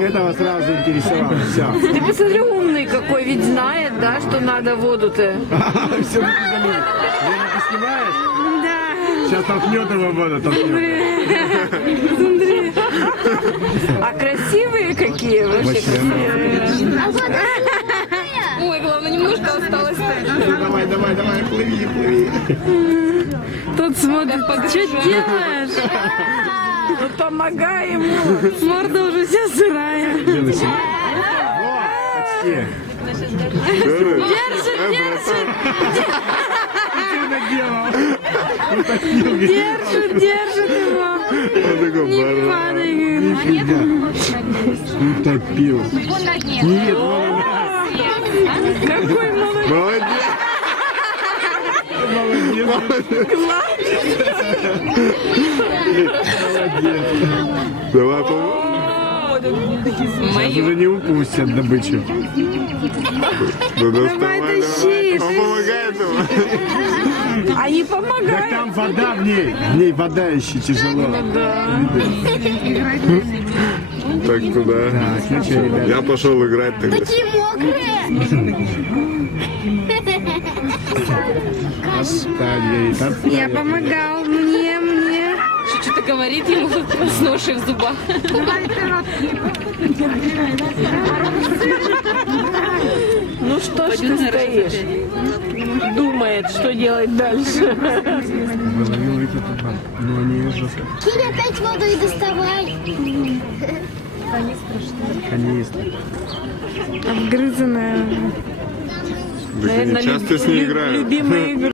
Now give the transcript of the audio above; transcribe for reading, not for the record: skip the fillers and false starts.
Этого сразу интересовало. Все. Ты посмотри, умный какой, ведь знает, да, что надо воду-то. Все, ты снимаешь? Да. Сейчас толкнет его воду, толкнет. Смотри. А красивые какие вообще красивые. Ой, главное, немножко осталось. Давай, плыви. Тут смотрит, что делаешь? Ну помогай ему. Морда уже вся сырая. Почти. Держит. Держит его. Не падай. Утопил. Нет, Какой молодец. Давай, сейчас уже не упустят добычу. Давай тащи. Он помогает ему. А не помогай. Так там вода в ней. В ней вода еще тяжело. Так туда. Так, ну что, ребята. Я пошел играть тогда. Такие мокрые. Оставили. Я помогал. Мне. Что-то говорит ему с ношей в зубах. Ну что ж ты стоишь? Думает, что делать дальше. Выловил эту туда. Ну, они жестко. Кинь опять воду и доставай. Канистра. Обгрызанная. Так они часто с ней играют. Любимая игра.